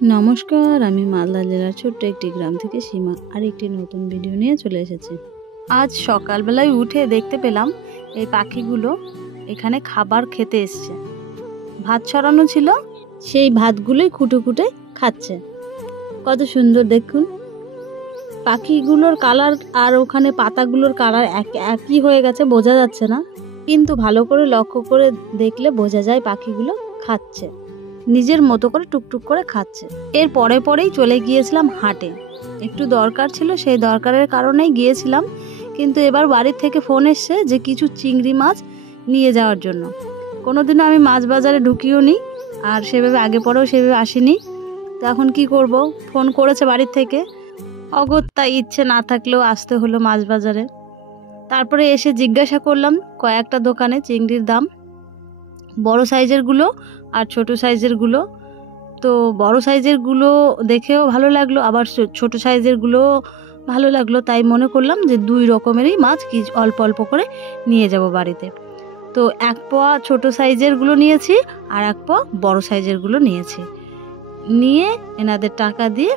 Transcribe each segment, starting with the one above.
নমস্কার, আমি মালদা জেলার ছোট্ট একটি গ্রাম থেকে সীমা আর একটি নতুন ভিডিও নিয়ে চলে এসেছি। আজ সকালবেলায় উঠে দেখতে পেলাম এই পাখিগুলো এখানে খাবার খেতে এসছে। ভাত ছড়ানো ছিল, সেই ভাতগুলোই খুঁটে খুঁটে খাচ্ছে। কত সুন্দর দেখুন, পাখিগুলোর কালার আর ওখানে পাতাগুলোর কালার একই হয়ে গেছে, বোঝা যাচ্ছে না, কিন্তু ভালো করে লক্ষ্য করে দেখলে বোঝা যায় পাখিগুলো খাচ্ছে, নিজের মতো করে টুকটুক করে খাচ্ছে। এর পরেই চলে গিয়েছিলাম হাটে, একটু দরকার ছিল, সেই দরকারের কারণেই গিয়েছিলাম। কিন্তু এবার বাড়ির থেকে ফোন এসছে যে কিছু চিংড়ি মাছ নিয়ে যাওয়ার জন্য। কোনোদিনও আমি মাছ বাজারে ঢুকিও নি, আর সেভাবে আগে পরেও সেভাবে আসিনি। তো এখন কি করব, ফোন করেছে বাড়ির থেকে, অগত্যা ইচ্ছে না থাকলেও আসতে হলো মাছ বাজারে। তারপরে এসে জিজ্ঞাসা করলাম কয়েকটা দোকানে চিংড়ির দাম, বড় সাইজেরগুলো আর ছোট সাইজেরগুলো। তো বড় সাইজেরগুলো দেখেও ভালো লাগলো, আবার ছোট সাইজেরগুলো ভালো লাগলো, তাই মনে করলাম যে দুই রকমেরই মাছ কি অল্প অল্প করে নিয়ে যাব বাড়িতে। তো এক পোয়া ছোট সাইজেরগুলো নিয়েছি আর এক পোয়া বড় সাইজেরগুলো নিয়েছি। নিয়ে এনাদের টাকা দিয়ে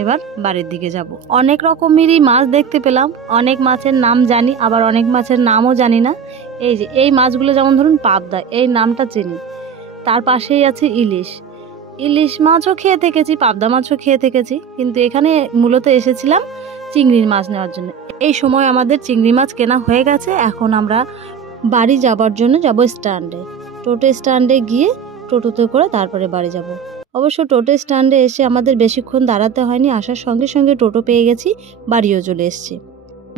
এবার বাড়ির দিকে যাব। অনেক রকমেরই মাছ দেখতে পেলাম, অনেক মাছের নাম জানি, আবার অনেক মাছের নামও জানি না। এই যে এই মাছগুলো, যেমন ধরুন পাবদা, এই নামটা চিনি। তার পাশেই আছে ইলিশ, ইলিশ মাছও খেয়ে থেকেছি, পাবদা মাছও খেয়ে থেকেছি, কিন্তু এখানে মূলত এসেছিলাম চিংড়ির মাছ নেওয়ার জন্য। এই সময় আমাদের চিংড়ি মাছ কেনা হয়ে গেছে। এখন আমরা বাড়ি যাবার জন্য যাব স্ট্যান্ডে। টোটো স্ট্যান্ডে গিয়ে টোটোতে করে তারপরে বাড়ি যাব। অবশ্য টোটো স্ট্যান্ডে এসে আমাদের বেশিক্ষণ দাঁড়াতে হয়নি, আসার সঙ্গে সঙ্গে টোটো পেয়ে গেছি, বাড়িও চলে এসেছি।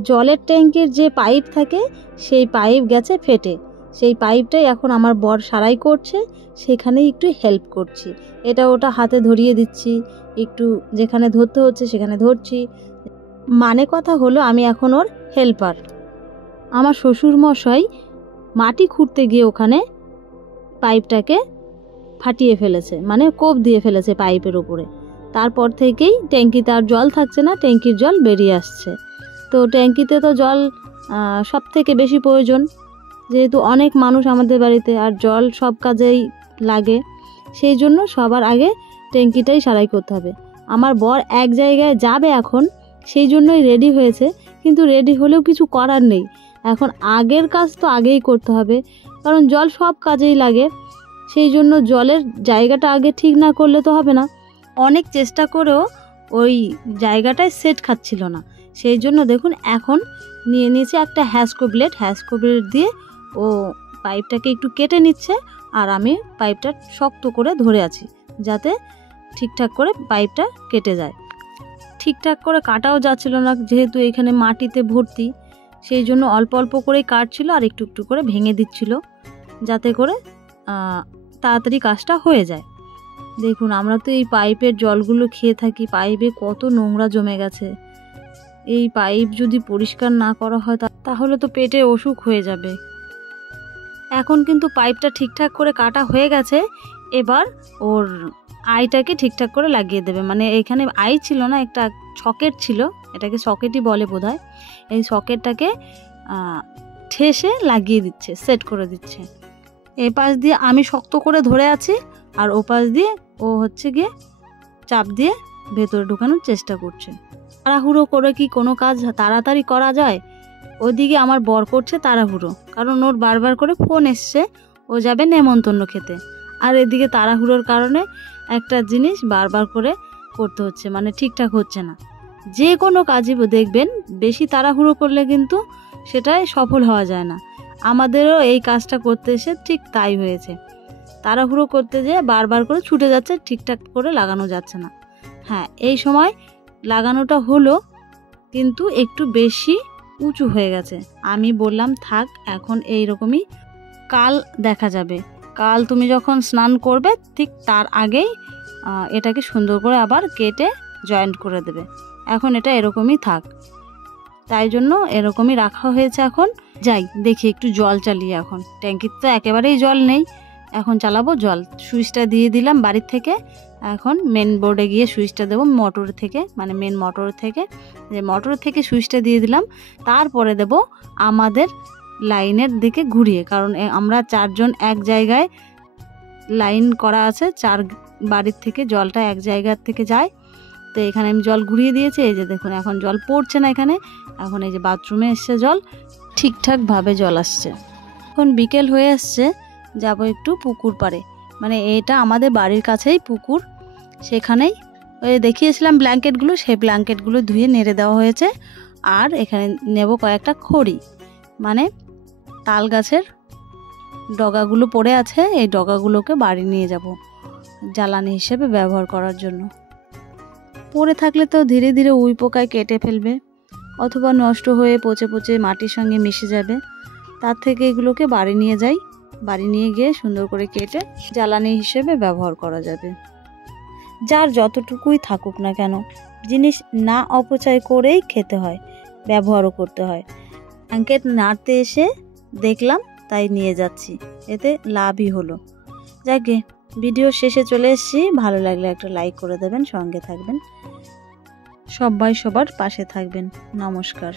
জলের ট্যাঙ্কের যে পাইপ থাকে, সেই পাইপ গেছে ফেটে, সেই পাইপটাই এখন আমার বর সারাই করছে, সেখানেই একটু হেল্প করছি। এটা ওটা হাতে ধরিয়ে দিচ্ছি, একটু যেখানে ধরতে হচ্ছে সেখানে ধরছি। মানে কথা হলো আমি এখন ওর হেল্পার। আমার শ্বশুর মশাই মাটি খুঁড়তে গিয়ে ওখানে পাইপটাকে ফাটিয়ে ফেলেছে, মানে কোপ দিয়ে ফেলেছে পাইপের উপরে। তারপর থেকেই ট্যাঙ্কিতে আর জল থাকছে না, ট্যাঙ্কির জল বেরিয়ে আসছে। তো ট্যাঙ্কিতে তো জল সব থেকে বেশি প্রয়োজন, যেহেতু অনেক মানুষ আমাদের বাড়িতে, আর জল সব কাজেই লাগে, সেই জন্য সবার আগে ট্যাঙ্কিটাই সারাই করতে হবে। আমার বর এক জায়গায় যাবে এখন, সেই জন্যই রেডি হয়েছে, কিন্তু রেডি হলেও কিছু করার নেই। এখন আগের কাজ তো আগেই করতে হবে, কারণ জল সব কাজেই লাগে। সেই জন্য জলের জায়গাটা আগে ঠিক না করলে তো হবে না। অনেক চেষ্টা করেও ওই জায়গাটায় সেট খাচ্ছিল না, সেই জন্য দেখুন এখন নিয়ে নিয়েছে একটা হ্যাসকো ব্লেড দিয়ে ও পাইপটাকে একটু কেটে নিচ্ছে, আর আমি পাইপটা শক্ত করে ধরে আছি যাতে ঠিকঠাক করে পাইপটা কেটে যায়। ঠিকঠাক করে কাটাও যাচ্ছিল না, যেহেতু এখানে মাটিতে ভর্তি, সেই জন্য অল্প অল্প করেই কাটছিল আর একটু একটু করে ভেঙে দিচ্ছিল, যাতে করে তাড়াতাড়ি কাজটা হয়ে যায়। দেখুন, আমরা তো এই পাইপের জলগুলো খেয়ে থাকি, পাইপে কত নোংরা জমে গেছে। এই পাইপ যদি পরিষ্কার না করা হয় তাহলে তো পেটে অসুখ হয়ে যাবে। এখন কিন্তু পাইপটা ঠিকঠাক করে কাটা হয়ে গেছে, এবার ওর আইটাকে ঠিকঠাক করে লাগিয়ে দেবে। মানে এখানে আই ছিল না, একটা সকেট ছিল, এটাকে সকেটই বলে বোধহয়। এই সকেটটাকে ঠেসে লাগিয়ে দিচ্ছে, সেট করে দিচ্ছে। এই পাশ দিয়ে আমি শক্ত করে ধরে আছি, আর ও পাশ দিয়ে ও হচ্ছে গিয়ে চাপ দিয়ে ভেতরে ঢোকানোর চেষ্টা করছে। তাড়াহুড়ো করে কি কোনো কাজ তাড়াতাড়ি করা যায়? ওইদিকে আমার বর করছে তাড়াহুড়ো, কারণ ওর বারবার করে ফোন এসছে, ও যাবে নেমন্তন্ন খেতে। আর এদিকে তাড়াহুড়োর কারণে একটা জিনিস বারবার করে করতে হচ্ছে, মানে ঠিকঠাক হচ্ছে না। যে কোনো কাজই দেখবেন বেশি তাড়াহুড়ো করলে কিন্তু সেটাই সফল হওয়া যায় না। আমাদেরও এই কাজটা করতে এসে ঠিক তাই হয়েছে। তাড়াহুড়ো করতে যেয়ে বারবার করে ছুটে যাচ্ছে, ঠিকঠাক করে লাগানো যাচ্ছে না। হ্যাঁ, এই সময় লাগানোটা হলো, কিন্তু একটু বেশি উঁচু হয়ে গেছে। আমি বললাম থাক, এখন এই রকমই, কাল দেখা যাবে। কাল তুমি যখন স্নান করবে ঠিক তার আগেই এটাকে সুন্দর করে আবার কেটে জয়েন্ট করে দেবে। এখন এটা এরকমই থাক, তাই জন্য এরকমই রাখা হয়েছে। এখন যাই দেখি একটু জল চালিয়ে, এখন ট্যাঙ্কিতে তো একেবারেই জল নেই, এখন চালাবো জল। সুইচটা দিয়ে দিলাম বাড়ির থেকে, এখন মেন বোর্ডে গিয়ে সুইচটা দেবো মোটর থেকে, মানে মেন মোটর থেকে, যে মোটর থেকে সুইচটা দিয়ে দিলাম। তারপরে দেব আমাদের লাইনের দিকে ঘুরিয়ে, কারণ আমরা 4 জন এক জায়গায় লাইন করা আছে, 4 বাড়ির থেকে জলটা এক জায়গার থেকে যায়। তো এখানে আমি জল ঘুরিয়ে দিয়েছি, এই যে দেখুন এখন জল পড়ছে না এখানে। এখন এই যে বাথরুমে এসছে জল, ঠিকঠাকভাবে জল আসছে। এখন বিকেল হয়ে আসছে, যাব একটু পুকুর পাড়ে, মানে এটা আমাদের বাড়ির কাছেই পুকুর। সেখানেই ওই দেখিয়েছিলাম ব্ল্যাঙ্কেটগুলো, সেই ব্ল্যাঙ্কেটগুলো ধুয়ে নেড়ে দেওয়া হয়েছে। আর এখানে নেব কয়েকটা খড়ি, মানে তাল গাছের ডগাগুলো পড়ে আছে, এই ডগাগুলোকে বাড়ি নিয়ে যাব জ্বালানি হিসেবে ব্যবহার করার জন্য। পড়ে থাকলে তো ধীরে ধীরে উই পোকায় কেটে ফেলবে, অথবা নষ্ট হয়ে পচে পচে মাটির সঙ্গে মিশে যাবে। তার থেকে এগুলোকে বাড়ি নিয়ে যাই, বাড়ি নিয়ে গিয়ে সুন্দর করে কেটে জ্বালানি হিসেবে ব্যবহার করা যাবে। যার যতটুকুই থাকুক না কেন, জিনিস না অপচয় করেই খেতে হয়, ব্যবহারও করতে হয়। ব্ল্যাঙ্কেট নাড়তে এসে দেখলাম, তাই নিয়ে যাচ্ছি, এতে লাভই হলো। যাকে ভিডিও শেষে চলে এসেছি, ভালো লাগলে একটা লাইক করে দেবেন, সঙ্গে থাকবেন, সবাই সবার পাশে থাকবেন। নমস্কার।